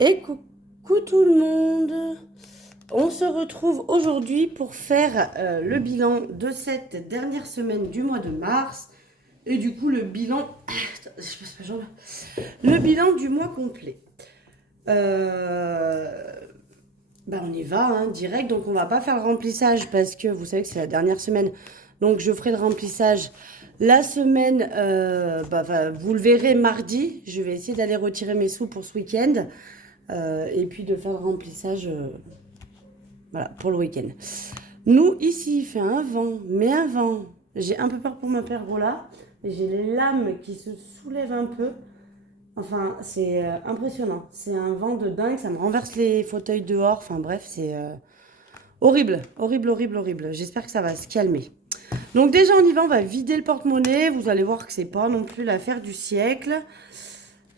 Et coucou tout le monde. On se retrouve aujourd'hui pour faire le bilan de cette dernière semaine du mois de mars. Et du coup, le bilan... Attends, je passe ma jambe. Le bilan du mois complet. On y va, hein, direct. Donc, on va pas faire le remplissage parce que vous savez que c'est la dernière semaine. Donc, je ferai le remplissage la semaine. Vous le verrez mardi. Je vais essayer d'aller retirer mes sous pour ce week-end. Et puis de faire le remplissage voilà, pour le week-end. Nous, ici, il fait un vent, mais un vent. J'ai un peu peur pour ma pergola. J'ai les lames qui se soulèvent un peu. Enfin, c'est impressionnant. C'est un vent de dingue. Ça me renverse les fauteuils dehors. Enfin bref, c'est horrible. Horrible, horrible, horrible. J'espère que ça va se calmer. Donc déjà, on y va. On va vider le porte-monnaie. Vous allez voir que c'est pas non plus l'affaire du siècle.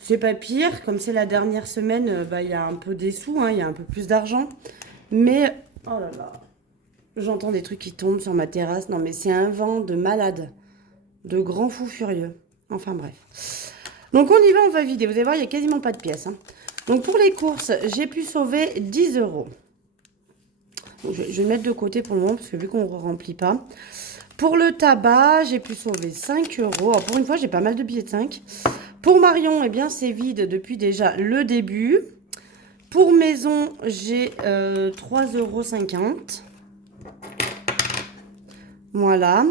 C'est pas pire, comme c'est la dernière semaine, il y a un peu des sous, hein, il y a un peu plus d'argent. Mais, oh là là, j'entends des trucs qui tombent sur ma terrasse. Non mais c'est un vent de malade, de grands fous furieux. Enfin bref. Donc on y va, on va vider. Vous allez voir, il n'y a quasiment pas de pièces, hein. Donc pour les courses, j'ai pu sauver 10 euros. Donc, je vais le mettre de côté pour le moment, parce que vu qu'on ne remplit pas. Pour le tabac, j'ai pu sauver 5 euros. Alors, pour une fois, j'ai pas mal de billets de 5. Pour Marion, eh bien, c'est vide depuis déjà le début. Pour maison, j'ai 3,50 €. Voilà.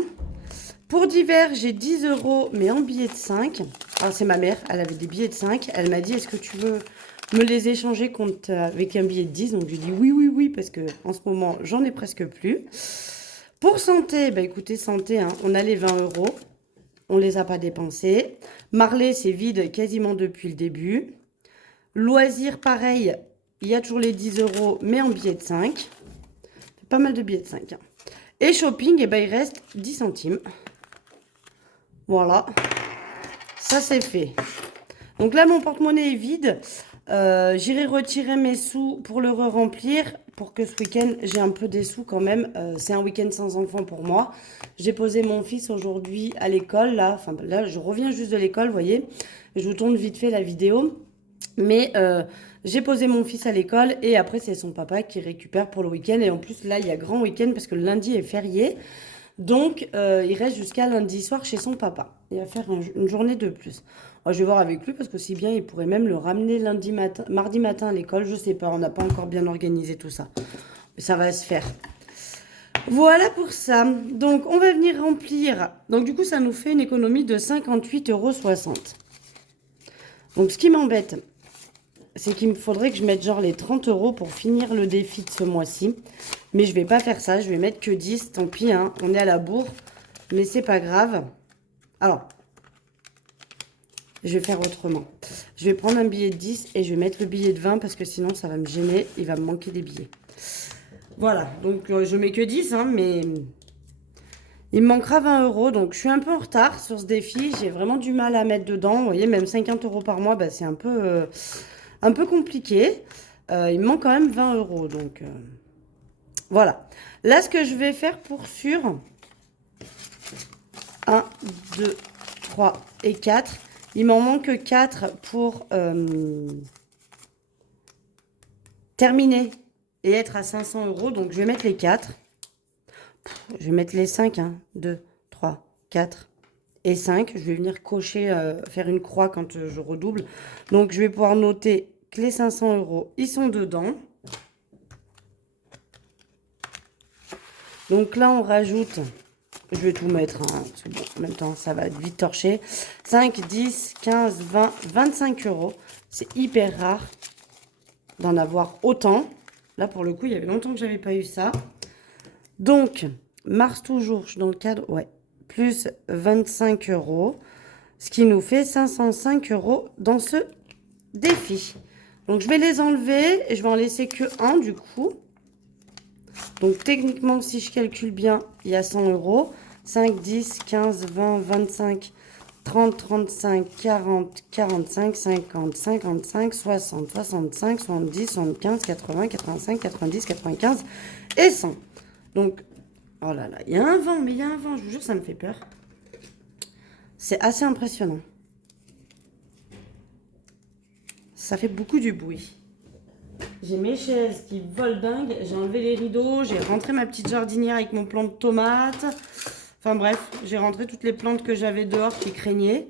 Pour divers, j'ai 10 euros, mais en billets de 5. Alors, c'est ma mère, elle avait des billets de 5. Elle m'a dit, est-ce que tu veux me les échanger contre, avec un billet de 10? Donc, je lui dis oui, oui, oui, parce que en ce moment, j'en ai presque plus. Pour santé, bah écoutez, santé, hein, on a les 20 euros. On ne les a pas dépensés. Marley, c'est vide quasiment depuis le début. Loisirs, pareil, il y a toujours les 10 euros, mais en billets de 5. Pas mal de billets de 5. Hein. Et shopping, eh ben, il reste 10 centimes. Voilà. Ça, c'est fait. Donc là, mon porte-monnaie est vide. J'irai retirer mes sous pour le re-remplir. Pour que ce week-end, j'ai un peu des sous quand même. C'est un week-end sans enfant pour moi. J'ai posé mon fils aujourd'hui à l'école. Là, je reviens juste de l'école, vous voyez. Je vous tourne vite fait la vidéo. Mais j'ai posé mon fils à l'école et après, c'est son papa qui récupère pour le week-end. Et en plus, là, il y a grand week-end parce que le lundi est férié. Donc, il reste jusqu'à lundi soir chez son papa. Il va faire une journée de plus. Alors, je vais voir avec lui parce que si bien, il pourrait même le ramener mardi matin à l'école. Je sais pas, on n'a pas encore bien organisé tout ça. Mais ça va se faire. Voilà pour ça. Donc, on va venir remplir. Donc, du coup, ça nous fait une économie de 58,60 €. Donc, ce qui m'embête, c'est qu'il me faudrait que je mette genre les 30 euros pour finir le défi de ce mois-ci. Mais je vais pas faire ça, je vais mettre que 10, tant pis, hein, on est à la bourre. Mais c'est pas grave. Alors, je vais faire autrement. Je vais prendre un billet de 10 et je vais mettre le billet de 20 parce que sinon ça va me gêner, il va me manquer des billets. Voilà, donc je mets que 10, hein, mais il me manquera 20 euros. Donc je suis un peu en retard sur ce défi, j'ai vraiment du mal à mettre dedans. Vous voyez, même 50 euros par mois, bah, c'est un peu compliqué. Il me manque quand même 20 euros, donc voilà. Là, ce que je vais faire pour sûr, 1, 2, 3 et 4. Il m'en manque 4 pour terminer et être à 500 euros. Donc, je vais mettre les 4. Je vais mettre les 5. Hein. 2, 3, 4 et 5. Je vais venir cocher, faire une croix quand je redouble. Donc, je vais pouvoir noter que les 500 euros, ils sont dedans. Donc là, on rajoute, je vais tout mettre, hein, parce que bon, en même temps, ça va être vite torché. 5, 10, 15, 20, 25 euros. C'est hyper rare d'en avoir autant. Là, pour le coup, il y avait longtemps que j'avais pas eu ça. Donc, mars toujours, je suis dans le cadre, ouais, plus 25 euros. Ce qui nous fait 505 euros dans ce défi. Donc, je vais les enlever et je vais en laisser que un du coup. Donc, techniquement, si je calcule bien, il y a 100 euros. 5, 10, 15, 20, 25, 30, 35, 40, 45, 50, 55, 60, 65, 70, 75, 80, 85, 90, 95 et 100. Donc, oh là là, il y a un vent, mais il y a un vent, je vous jure, ça me fait peur. C'est assez impressionnant. Ça fait beaucoup du bruit. J'ai mes chaises qui volent dingue. J'ai enlevé les rideaux. J'ai rentré ma petite jardinière avec mon plant de tomates. Enfin bref, j'ai rentré toutes les plantes que j'avais dehors qui craignaient.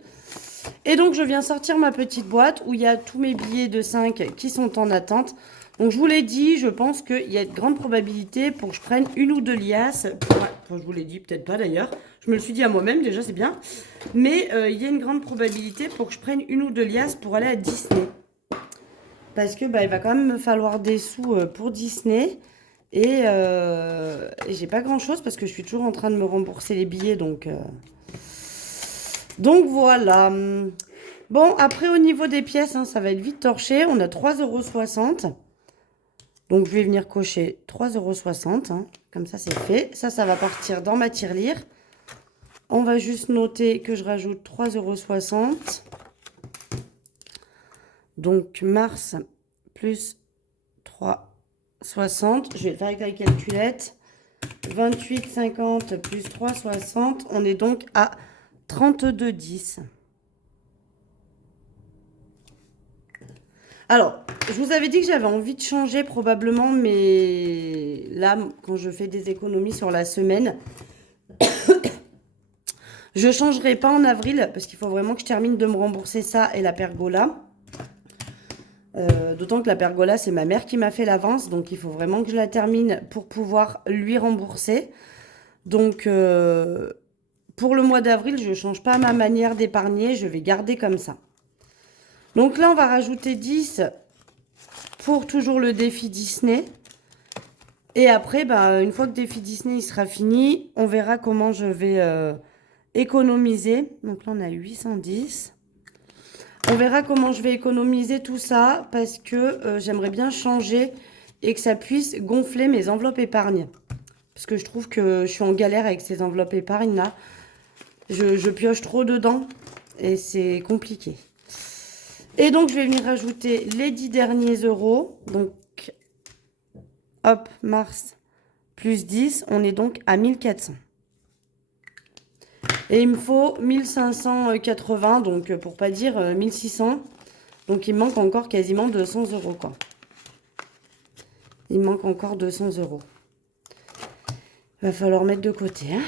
Et donc, je viens sortir ma petite boîte où il y a tous mes billets de 5 qui sont en attente. Donc, je vous l'ai dit, je pense qu'il y a de grandes probabilités pour que je prenne une ou deux liasses. Enfin, je vous l'ai dit, peut-être pas d'ailleurs. Je me le suis dit à moi-même, déjà, c'est bien. Mais il y a une grande probabilité pour que je prenne une ou deux liasses pour aller à Disney. Parce que il va quand même me falloir des sous pour Disney. Et j'ai pas grand-chose parce que je suis toujours en train de me rembourser les billets. Donc voilà. Bon, après au niveau des pièces, hein, ça va être vite torché. On a 3,60 €. Donc je vais venir cocher 3,60 €. Hein. Comme ça, c'est fait. Ça va partir dans ma tirelire. On va juste noter que je rajoute 3,60 €. Donc mars plus 3,60 €. Je vais le faire avec la calculette. 28,50 plus 3,60. On est donc à 32,10. Alors, je vous avais dit que j'avais envie de changer probablement, mais là, quand je fais des économies sur la semaine, je ne changerai pas en avril parce qu'il faut vraiment que je termine de me rembourser ça et la pergola. D'autant que la pergola, c'est ma mère qui m'a fait l'avance, donc il faut vraiment que je la termine pour pouvoir lui rembourser. Donc, pour le mois d'avril, je ne change pas ma manière d'épargner, je vais garder comme ça. Donc là, on va rajouter 10 pour toujours le défi Disney. Et après, une fois que le défi Disney il sera fini, on verra comment je vais économiser. Donc là, on a 810. On verra comment je vais économiser tout ça parce que j'aimerais bien changer et que ça puisse gonfler mes enveloppes épargne. Parce que je trouve que je suis en galère avec ces enveloppes épargne là. Je pioche trop dedans et c'est compliqué. Et donc, je vais venir rajouter les 10 derniers euros. Donc, hop, mars plus 10. On est donc à 1400. Et il me faut 1580, donc pour pas dire 1600. Donc, il me manque encore quasiment 200 €, quoi. Il me manque encore 200 €. Il va falloir mettre de côté. Hein.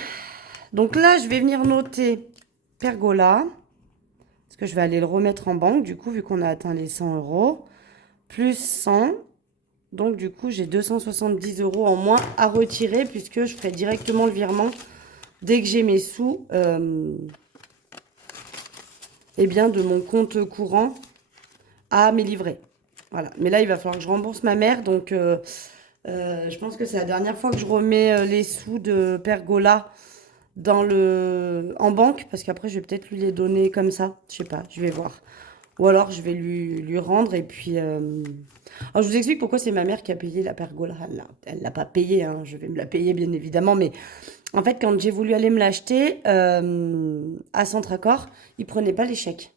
Donc là, je vais venir noter pergola. Parce que je vais aller le remettre en banque, du coup, vu qu'on a atteint les 100 €. Plus 100. Donc, du coup, j'ai 270 € en moins à retirer puisque je ferai directement le virement dès que j'ai mes sous de mon compte courant à mes livrets. Voilà. Mais là, il va falloir que je rembourse ma mère. Donc, je pense que c'est la dernière fois que je remets les sous de pergola en banque. Parce qu'après, je vais peut-être lui les donner comme ça. Je sais pas, je vais voir. Ou alors, je vais lui rendre et puis... Alors, je vous explique pourquoi c'est ma mère qui a payé la pergola. Elle ne l'a pas payée, hein. Je vais me la payer, bien évidemment. Mais en fait, quand j'ai voulu aller me l'acheter à Centracor, ils ne prenaient pas les chèques.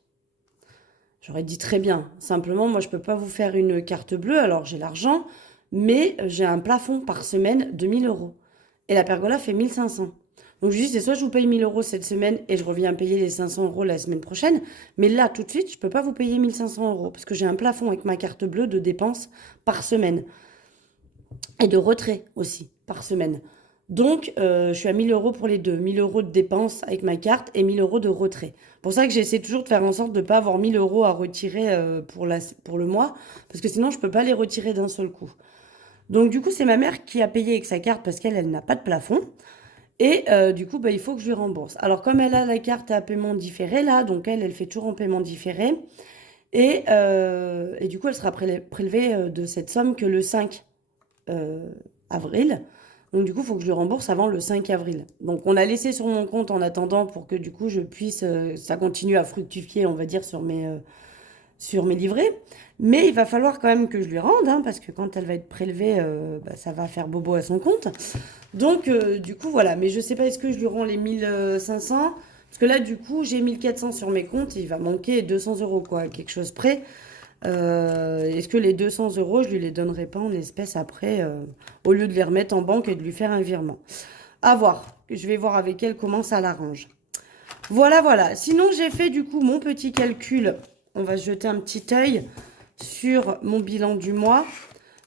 J'aurais dit très bien. Simplement, moi, je ne peux pas vous faire une carte bleue. Alors, j'ai l'argent, mais j'ai un plafond par semaine de 1000 €. Et la pergola fait 1500. Donc, je dis, c'est soit je vous paye 1000 € cette semaine et je reviens payer les 500 € la semaine prochaine. Mais là, tout de suite, je ne peux pas vous payer 1500 € parce que j'ai un plafond avec ma carte bleue de dépenses par semaine. Et de retrait aussi par semaine. Donc, je suis à 1000 € pour les deux. 1000 € de dépenses avec ma carte et 1000 € de retrait. Pour ça que j'essaie toujours de faire en sorte de ne pas avoir 1000 € à retirer pour le mois. Parce que sinon, je ne peux pas les retirer d'un seul coup. Donc, du coup, c'est ma mère qui a payé avec sa carte parce qu'elle n'a pas de plafond. Et du coup, il faut que je lui rembourse. Alors, comme elle a la carte à paiement différé, là, donc elle fait toujours en paiement différé. Et du coup, elle sera prélevée de cette somme que le 5 avril. Donc, du coup, il faut que je lui rembourse avant le 5 avril. Donc, on a laissé sur mon compte en attendant pour que, du coup, je puisse... ça continue à fructifier, on va dire, sur mes livrets. Mais il va falloir quand même que je lui rende, hein, parce que quand elle va être prélevée, ça va faire bobo à son compte. Donc, du coup, voilà. Mais je ne sais pas, est-ce que je lui rends les 1500 ? Parce que là, du coup, j'ai 1400 sur mes comptes. Il va manquer 200 €, quoi, quelque chose près. Est-ce que les 200 €, je lui les donnerai pas en espèces après, au lieu de les remettre en banque et de lui faire un virement. À voir. Je vais voir avec elle comment ça l'arrange. Voilà, voilà. Sinon, j'ai fait du coup mon petit calcul. On va jeter un petit œil sur mon bilan du mois.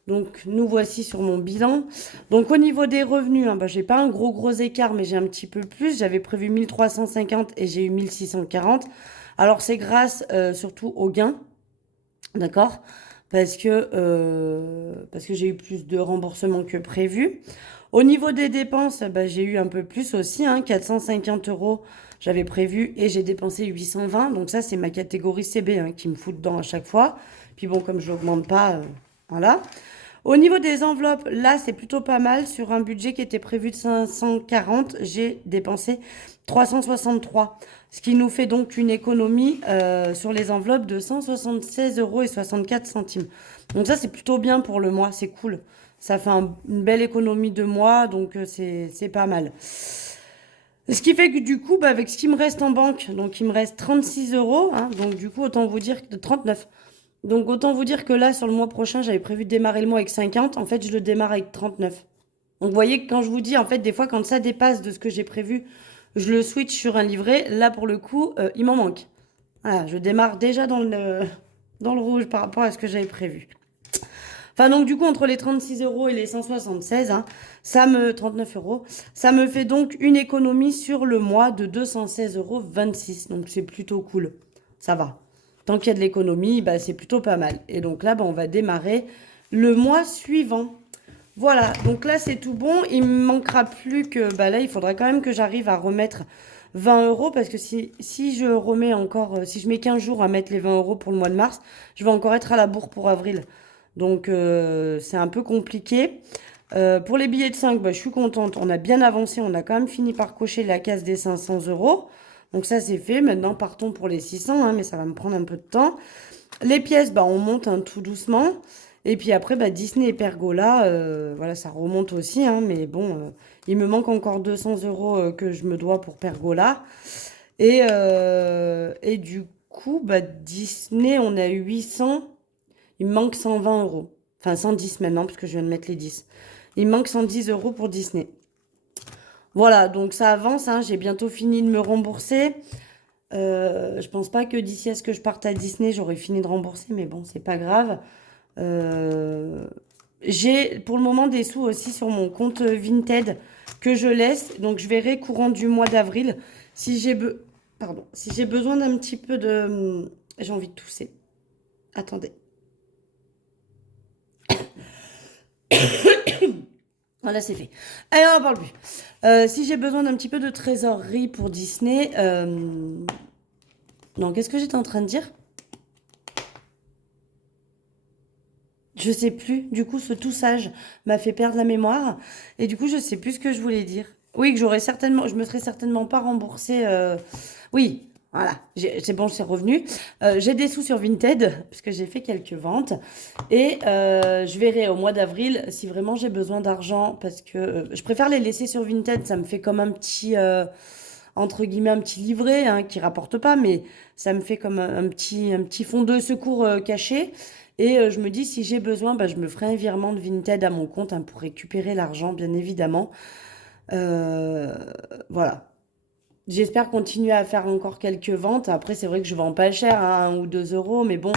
Donc, nous voici sur mon bilan. Donc, au niveau des revenus, hein, j'ai pas un gros écart, mais j'ai un petit peu plus. J'avais prévu 1350 et j'ai eu 1640. Alors, c'est grâce surtout aux gains, d'accord? Parce que j'ai eu plus de remboursements que prévu. Au niveau des dépenses, j'ai eu un peu plus aussi, hein, 450 euros. J'avais prévu et j'ai dépensé 820. Donc ça, c'est ma catégorie CB hein, qui me fout dedans à chaque fois. Puis bon, comme je l'augmente pas, voilà. Au niveau des enveloppes, là, c'est plutôt pas mal. Sur un budget qui était prévu de 540, j'ai dépensé 363. Ce qui nous fait donc une économie sur les enveloppes de 176 euros et 64 centimes. Donc ça, c'est plutôt bien pour le mois, c'est cool. Ça fait une belle économie de mois, donc c'est pas mal. Ce qui fait que du coup, avec ce qui me reste en banque, donc il me reste 36 euros, hein, donc du coup, autant vous dire que 39. Donc autant vous dire que là, sur le mois prochain, j'avais prévu de démarrer le mois avec 50. En fait, je le démarre avec 39. Donc vous voyez que quand je vous dis, en fait, des fois, quand ça dépasse de ce que j'ai prévu, je le switch sur un livret. Là, pour le coup, il m'en manque. Voilà, je démarre déjà dans le rouge par rapport à ce que j'avais prévu. Enfin, donc, du coup, entre les 36 euros et les 176, hein, 39 euros, ça me fait donc une économie sur le mois de 216,26 euros. Donc, c'est plutôt cool. Ça va. Tant qu'il y a de l'économie, c'est plutôt pas mal. Et donc là, on va démarrer le mois suivant. Voilà, donc là, c'est tout bon. Il me manquera plus que... là, il faudra quand même que j'arrive à remettre 20 euros parce que si je remets encore... si je mets 15 jours à mettre les 20 euros pour le mois de mars, je vais encore être à la bourre pour avril. Donc, c'est un peu compliqué. Pour les billets de 5, je suis contente. On a bien avancé. On a quand même fini par cocher la case des 500 euros. Donc ça, c'est fait. Maintenant, partons pour les 600, hein, mais ça va me prendre un peu de temps. Les pièces, on monte tout doucement. Et puis après, Disney et Pergola, voilà, ça remonte aussi. Hein, mais bon, il me manque encore 200 euros que je me dois pour Pergola. Et du coup, Disney, on a eu 800. Il me manque 120 euros. Enfin, 110 maintenant, parce que je viens de mettre les 10. Il me manque 110 euros pour Disney. Voilà, donc ça avance. Hein, j'ai bientôt fini de me rembourser. Je pense pas que d'ici à ce que je parte à Disney, j'aurai fini de rembourser. Mais bon, c'est pas grave. J'ai pour le moment des sous aussi sur mon compte Vinted que je laisse. Donc, je verrai courant du mois d'avril si j'ai si j'ai besoin d'un petit peu de... J'ai envie de tousser. Attendez. Voilà, c'est fait. Allez, on n'en parle plus. Si j'ai besoin d'un petit peu de trésorerie pour Disney... Non, qu'est-ce que j'étais en train de dire? Je sais plus. Du coup, ce toussage m'a fait perdre la mémoire. Et du coup, je sais plus ce que je voulais dire. Oui, que je me serais certainement pas remboursée. Oui, voilà. C'est bon, c'est revenu. J'ai des sous sur Vinted, puisque j'ai fait quelques ventes. Et je verrai au mois d'avril si vraiment j'ai besoin d'argent, parce que je préfère les laisser sur Vinted. Ça me fait comme un petit, entre guillemets, un petit livret hein, qui rapporte pas, mais ça me fait comme un petit fonds de secours caché. Et je me dis, si j'ai besoin, je me ferai un virement de Vinted à mon compte hein, pour récupérer l'argent, bien évidemment. Euh, voilà. J'espère continuer à faire encore quelques ventes. Après, c'est vrai que je vends pas cher, hein, 1 ou 2 euros, mais bon,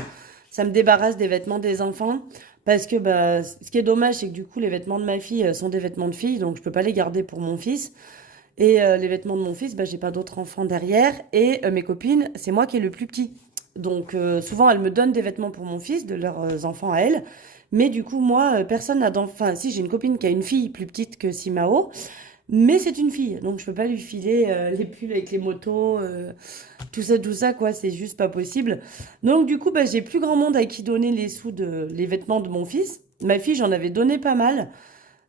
ça me débarrasse des vêtements des enfants. Parce que ce qui est dommage, c'est que du coup, les vêtements de ma fille sont des vêtements de fille, donc je peux pas les garder pour mon fils. Et les vêtements de mon fils, j'ai pas d'autres enfants derrière. Et mes copines, c'est moi qui est le plus petit. Donc souvent, elles me donnent des vêtements pour mon fils, de leurs enfants à elles. Mais du coup, moi, personne n'a d'enfant. Enfin, si, j'ai une copine qui a une fille plus petite que Simao, mais c'est une fille. Donc je peux pas lui filer les pulls avec les motos, tout ça, quoi. C'est juste pas possible. Donc du coup, j'ai plus grand monde à qui donner les vêtements de mon fils. Ma fille, j'en avais donné pas mal.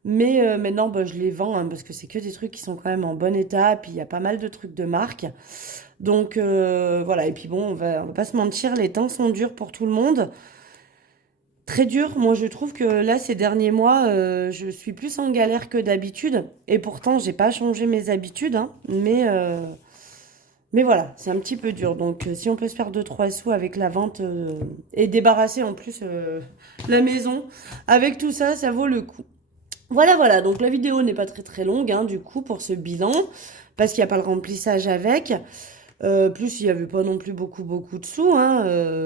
Mais maintenant, je les vends hein, parce que c'est que des trucs qui sont quand même en bon état. Puis il y a pas mal de trucs de marque. Donc voilà. Et puis bon, on va pas se mentir, les temps sont durs pour tout le monde. Très dur. Moi, je trouve que là, ces derniers mois, je suis plus en galère que d'habitude. Et pourtant, j'ai pas changé mes habitudes. Hein, mais voilà, c'est un petit peu dur. Donc si on peut se faire 2 3 sous avec la vente et débarrasser en plus la maison, avec tout ça, ça vaut le coup. Voilà, voilà, donc la vidéo n'est pas très très longue, hein, du coup, pour ce bilan, parce qu'il n'y a pas le remplissage avec. Plus, il n'y avait pas non plus beaucoup de sous, hein.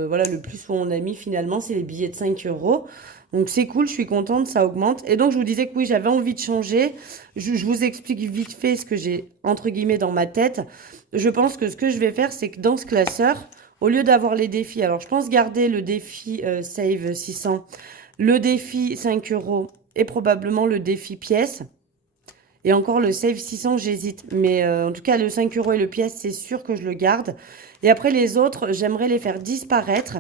Voilà, le plus où on a mis finalement, c'est les billets de 5 euros. Donc c'est cool, je suis contente, ça augmente. Et donc je vous disais que oui, j'avais envie de changer. Je vous explique vite fait ce que j'ai entre guillemets dans ma tête. Je pense que ce que je vais faire, c'est que dans ce classeur, au lieu d'avoir les défis, alors je pense garder le défi Save 600, le défi 5 euros et probablement le défi pièce. Et encore le Save 600, j'hésite. Mais en tout cas, le 5 euros et le pièce, c'est sûr que je le garde. Et après, les autres, j'aimerais les faire disparaître.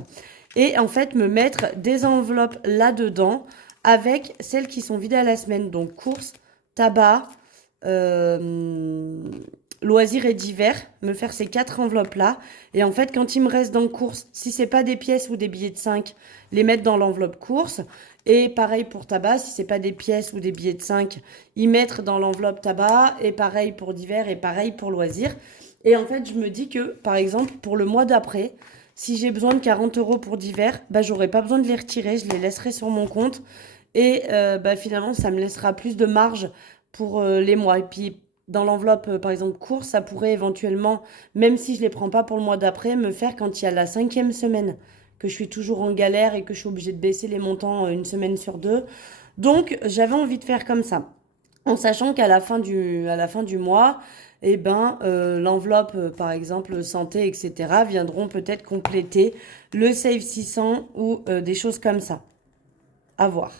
Et en fait, me mettre des enveloppes là-dedans avec celles qui sont vidées à la semaine. Donc, courses, tabac, euh, loisirs et divers. Me faire ces 4 enveloppes-là. Et en fait, quand il me reste dans courses, si c'est pas des pièces ou des billets de 5, les mettre dans l'enveloppe course. Et pareil pour tabac, si c'est pas des pièces ou des billets de 5, y mettre dans l'enveloppe tabac. Et pareil pour divers et pareil pour loisirs. Et en fait, je me dis que, par exemple, pour le mois d'après, si j'ai besoin de 40 euros pour divers, bah, j'aurai pas besoin de les retirer, je les laisserai sur mon compte. Et bah, finalement, ça me laissera plus de marge pour les mois. Et puis, dans l'enveloppe, par exemple, course, ça pourrait éventuellement, même si je les prends pas pour le mois d'après, me faire quand il y a la 5e semaine, que je suis toujours en galère et que je suis obligée de baisser les montants une semaine sur deux. Donc, j'avais envie de faire comme ça. En sachant qu'à à la fin du mois, eh ben, l'enveloppe, par exemple, santé, etc., viendront peut-être compléter le Save 600 ou des choses comme ça. À voir.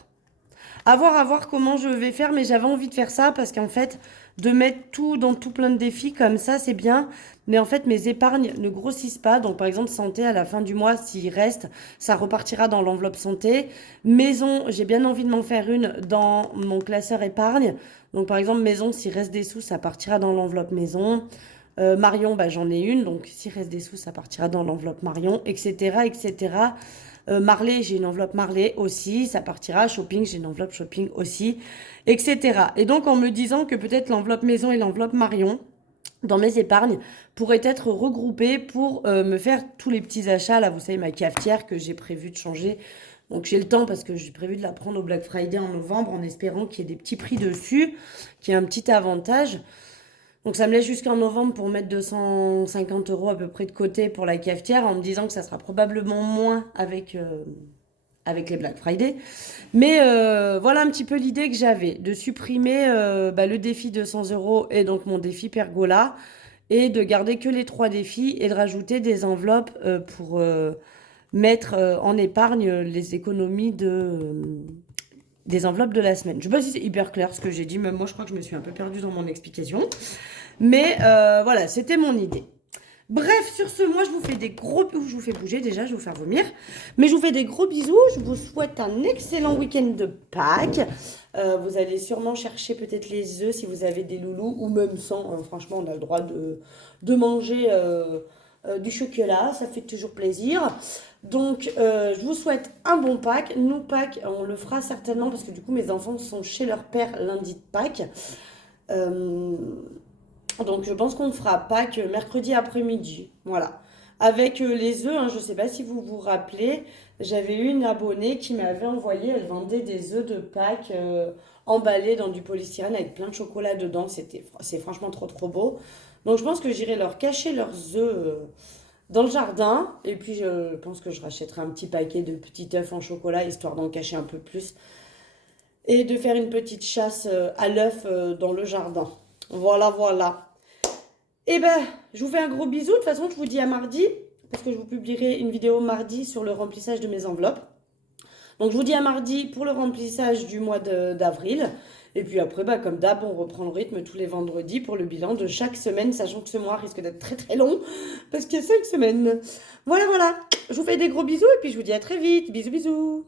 À voir comment je vais faire, mais j'avais envie de faire ça parce qu'en fait, de mettre tout dans tout plein de défis comme ça, c'est bien. Mais en fait, mes épargnes ne grossissent pas. Donc, par exemple, santé, à la fin du mois, s'il reste, ça repartira dans l'enveloppe santé. Maison, j'ai bien envie de m'en faire une dans mon classeur épargne. Donc, par exemple, maison, s'il reste des sous, ça partira dans l'enveloppe maison. Marion, bah, j'en ai une. Donc, s'il reste des sous, ça partira dans l'enveloppe Marion, etc., etc. Marley, j'ai une enveloppe Marley aussi, ça partira. Shopping, j'ai une enveloppe shopping aussi, etc. Et donc en me disant que peut-être l'enveloppe maison et l'enveloppe Marion, dans mes épargnes, pourraient être regroupées pour me faire tous les petits achats. Là, vous savez, ma cafetière que j'ai prévu de changer. Donc j'ai le temps parce que j'ai prévu de la prendre au Black Friday en novembre en espérant qu'il y ait des petits prix dessus, qu'il y ait un petit avantage. Donc ça me laisse jusqu'en novembre pour mettre 250 euros à peu près de côté pour la cafetière en me disant que ça sera probablement moins avec les Black Friday. Mais voilà un petit peu l'idée que j'avais de supprimer bah, le défi de 100 euros et donc mon défi pergola et de garder que les 3 défis et de rajouter des enveloppes pour mettre en épargne les économies des enveloppes de la semaine. Je sais pas si c'est hyper clair ce que j'ai dit, même moi je crois que je me suis un peu perdue dans mon explication. Mais voilà, c'était mon idée. Bref, sur ce, moi je vous fais des gros bisous. Je vous fais bouger déjà, je vais vous faire vomir. Mais je vous fais des gros bisous. Je vous souhaite un excellent week-end de Pâques. Vous allez sûrement chercher peut-être les œufs si vous avez des loulous ou même sans. Franchement, on a le droit de manger du chocolat. Ça fait toujours plaisir. Donc, je vous souhaite un bon Pâques. Nous, Pâques, on le fera certainement parce que du coup, mes enfants sont chez leur père lundi de Pâques. Donc je pense qu'on fera Pâques mercredi après-midi. Voilà. Avec les œufs, hein, je ne sais pas si vous vous rappelez, j'avais eu une abonnée qui m'avait envoyé, elle vendait des œufs de Pâques emballés dans du polystyrène avec plein de chocolat dedans. C'est franchement trop beau. Donc je pense que j'irai leur cacher leurs œufs dans le jardin. Et puis je pense que je rachèterai un petit paquet de petits œufs en chocolat, histoire d'en cacher un peu plus. Et de faire une petite chasse à l'œuf dans le jardin. Voilà, voilà. Eh ben, je vous fais un gros bisou. De toute façon, je vous dis à mardi, parce que je vous publierai une vidéo mardi sur le remplissage de mes enveloppes. Donc, je vous dis à mardi pour le remplissage du mois d'avril. Et puis après, bah, comme d'hab, on reprend le rythme tous les vendredis pour le bilan de chaque semaine, sachant que ce mois risque d'être très long, parce qu'il y a 5 semaines. Voilà, voilà. Je vous fais des gros bisous et puis je vous dis à très vite. Bisous, bisous.